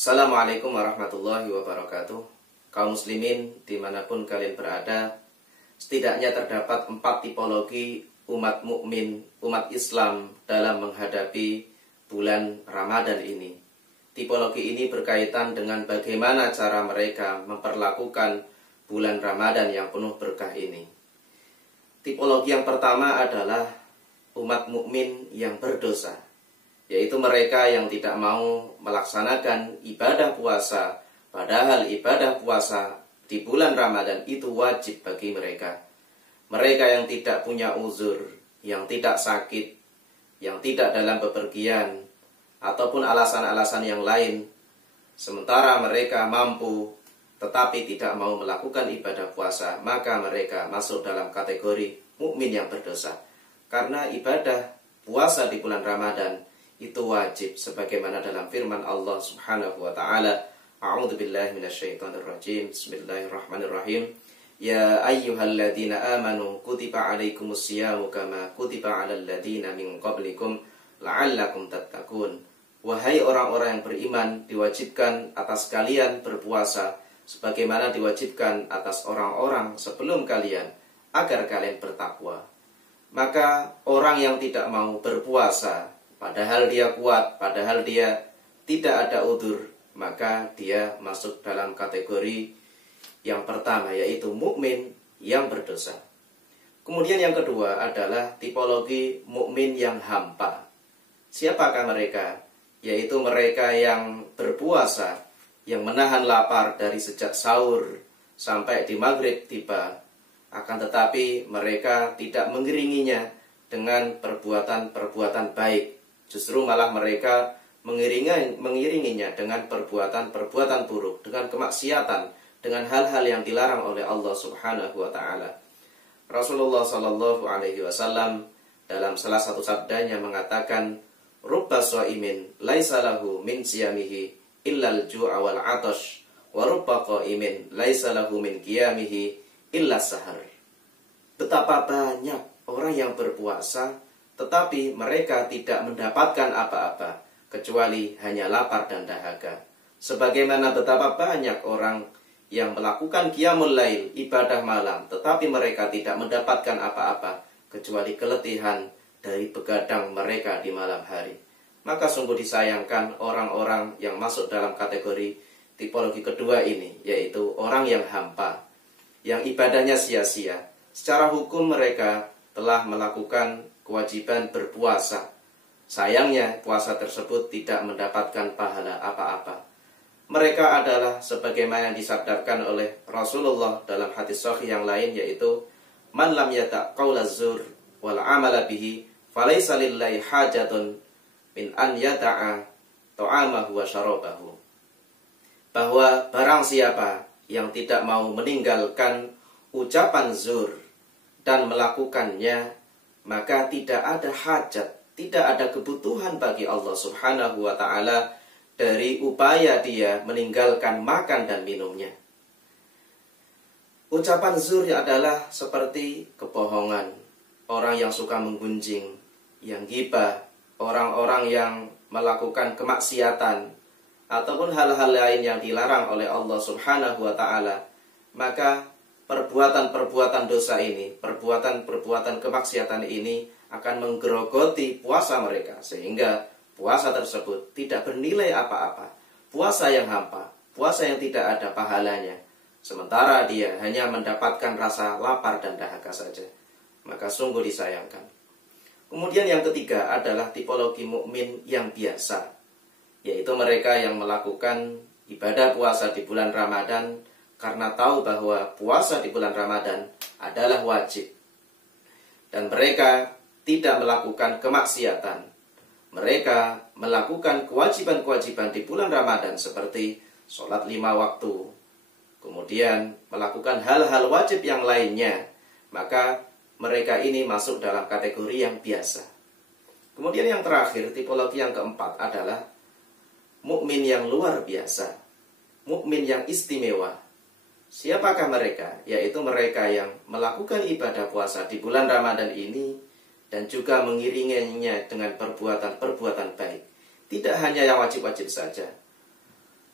Assalamualaikum warahmatullahi wabarakatuh. Kaum muslimin dimanapun kalian berada, setidaknya terdapat 4 tipologi umat mukmin, umat Islam dalam menghadapi bulan Ramadan ini. Tipologi ini berkaitan dengan bagaimana cara mereka memperlakukan bulan Ramadan yang penuh berkah ini. Tipologi yang pertama adalah umat mukmin yang berdosa, yaitu mereka yang tidak mau melaksanakan ibadah puasa, padahal ibadah puasa di bulan Ramadan itu wajib bagi mereka. Mereka yang tidak punya uzur, yang tidak sakit, yang tidak dalam bepergian, ataupun alasan-alasan yang lain, sementara mereka mampu tetapi tidak mau melakukan ibadah puasa, maka mereka masuk dalam kategori mukmin yang berdosa. Karena ibadah puasa di bulan Ramadan itu wajib sebagaimana dalam firman Allah Subhanahu wa taala, A'udzubillahi minasyaitonirrajim. Bismillahirrahmanirrahim. Ya ayyuhalladzina amanu kutiba 'alaikumusyiyamu kama kutiba 'alal ladzina min qablikum la'allakum tattaqun. Wahai orang-orang yang beriman, diwajibkan atas kalian berpuasa sebagaimana diwajibkan atas orang-orang sebelum kalian agar kalian bertakwa. Maka orang yang tidak mau berpuasa padahal dia kuat, padahal dia tidak ada udzur, maka dia masuk dalam kategori yang pertama, yaitu mukmin yang berdosa. Kemudian yang kedua adalah tipologi mukmin yang hampa. Siapakah mereka? Yaitu mereka yang berpuasa, yang menahan lapar dari sejak sahur sampai di maghrib tiba. Akan tetapi mereka tidak mengiringinya dengan perbuatan-perbuatan baik. Justru malah mereka mengiringinya dengan perbuatan-perbuatan buruk, dengan kemaksiatan, dengan hal-hal yang dilarang oleh Allah Subhanahu wa taala. Rasulullah sallallahu alaihi wasallam dalam salah satu sabdanya mengatakan, "Rubba shaimin laisa lahu min siyamihi illa al-ju'a wal 'atash, wa rubba qaimin laisa lahu min qiyamihi illa sahar." Betapa banyak orang yang berpuasa tetapi mereka tidak mendapatkan apa-apa kecuali hanya lapar dan dahaga. Sebagaimana betapa banyak orang yang melakukan qiyamul lail, ibadah malam, tetapi mereka tidak mendapatkan apa-apa kecuali keletihan dari begadang mereka di malam hari. Maka sungguh disayangkan orang-orang yang masuk dalam kategori tipologi kedua ini, yaitu orang yang hampa, yang ibadahnya sia-sia. Secara hukum mereka telah melakukan kewajiban berpuasa. Sayangnya puasa tersebut tidak mendapatkan pahala apa-apa. Mereka adalah sebagaimana yang disabdakan oleh Rasulullah dalam hadis sahih yang lain, yaitu man lam yata' qaula zur wal amala bihi falaysa lillahi hajatun min an yata'a ta'amahu wa syarabahu. Bahwa barang siapa yang tidak mau meninggalkan ucapan zur dan melakukannya, maka tidak ada hajat, tidak ada kebutuhan bagi Allah Subhanahu wa ta'ala dari upaya dia meninggalkan makan dan minumnya. Ucapan zur adalah seperti kebohongan, orang yang suka menggunjing, yang ghibah, orang-orang yang melakukan kemaksiatan, ataupun hal-hal lain yang dilarang oleh Allah Subhanahu wa ta'ala. Maka perbuatan-perbuatan dosa ini, perbuatan-perbuatan kemaksiatan ini akan menggerogoti puasa mereka, sehingga puasa tersebut tidak bernilai apa-apa. Puasa yang hampa, puasa yang tidak ada pahalanya, sementara dia hanya mendapatkan rasa lapar dan dahaga saja. Maka sungguh disayangkan. Kemudian yang ketiga adalah tipologi mukmin yang biasa, yaitu mereka yang melakukan ibadah puasa di bulan Ramadan karena tahu bahwa puasa di bulan Ramadan adalah wajib. Dan mereka tidak melakukan kemaksiatan. Mereka melakukan kewajiban-kewajiban di bulan Ramadan seperti sholat 5 waktu. Kemudian melakukan hal-hal wajib yang lainnya. Maka mereka ini masuk dalam kategori yang biasa. Kemudian yang terakhir, tipologi yang keempat adalah mukmin yang luar biasa. Mukmin yang istimewa. Siapakah mereka? Yaitu mereka yang melakukan ibadah puasa di bulan Ramadan ini dan juga mengiringinya dengan perbuatan-perbuatan baik. Tidak hanya yang wajib-wajib saja.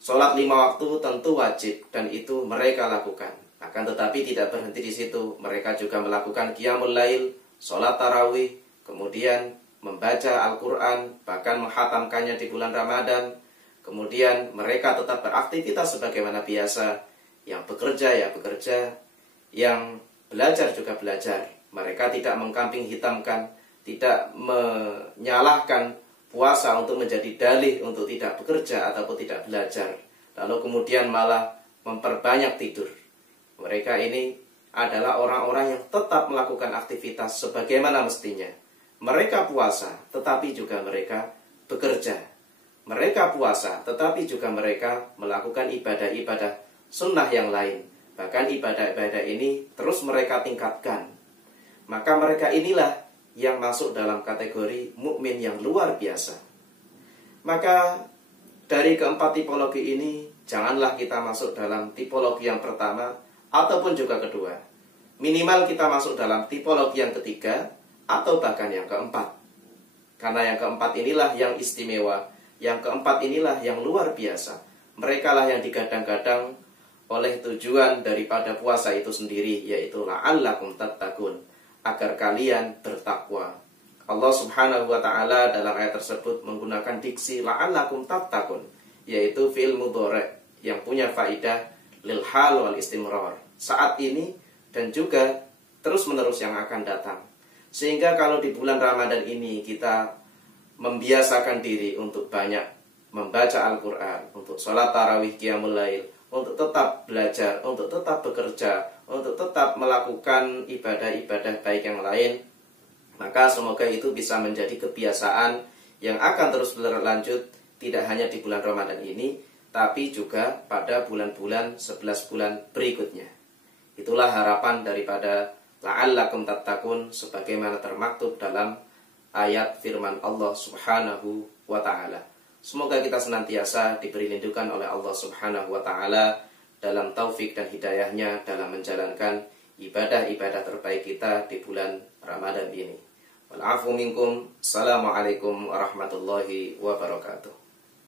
Sholat 5 waktu tentu wajib dan itu mereka lakukan. Akan tetapi tidak berhenti di situ. Mereka juga melakukan qiyamul lail, sholat tarawih, kemudian membaca Al-Quran, bahkan menghatamkannya di bulan Ramadan. Kemudian mereka tetap beraktivitas sebagaimana biasa. Yang bekerja ya bekerja, yang belajar juga belajar. Mereka tidak mengkambing hitamkan, tidak menyalahkan puasa untuk menjadi dalih untuk tidak bekerja ataupun tidak belajar, lalu kemudian malah memperbanyak tidur. Mereka ini adalah orang-orang yang tetap melakukan aktivitas sebagaimana mestinya. Mereka puasa, tetapi juga mereka bekerja. Mereka puasa, tetapi juga mereka melakukan ibadah-ibadah sunnah yang lain. Bahkan ibadah-ibadah ini terus mereka tingkatkan. Maka mereka inilah yang masuk dalam kategori mukmin yang luar biasa. Maka dari keempat tipologi ini, janganlah kita masuk dalam tipologi yang pertama ataupun juga kedua. Minimal kita masuk dalam tipologi yang ketiga atau bahkan yang keempat. Karena yang keempat inilah yang istimewa, yang keempat inilah yang luar biasa. Mereka lah yang digadang-gadang oleh tujuan daripada puasa itu sendiri, yaitu la'allakum tattaqun, agar kalian bertakwa. Allah Subhanahu wa ta'ala dalam ayat tersebut menggunakan diksi la'allakum tattaqun, yaitu fi'il mudhari' yang punya faidah lil hal wal istimrar, saat ini dan juga terus-menerus yang akan datang. Sehingga kalau di bulan Ramadan ini kita membiasakan diri untuk banyak membaca Al-Quran, untuk sholat tarawih qiyamul lail, untuk tetap belajar, untuk tetap bekerja, untuk tetap melakukan ibadah-ibadah baik yang lain, maka semoga itu bisa menjadi kebiasaan yang akan terus berlanjut, tidak hanya di bulan Ramadan ini, tapi juga pada bulan-bulan 11 bulan berikutnya. Itulah harapan daripada la'allakum tattaqun sebagaimana termaktub dalam ayat firman Allah Subhanahu wa ta'ala. Semoga kita senantiasa diberi lindungan oleh Allah Subhanahu wa ta'ala dalam taufik dan hidayahnya dalam menjalankan ibadah-ibadah terbaik kita di bulan Ramadan ini. Wal afu minkum. Assalamualaikum warahmatullahi wabarakatuh.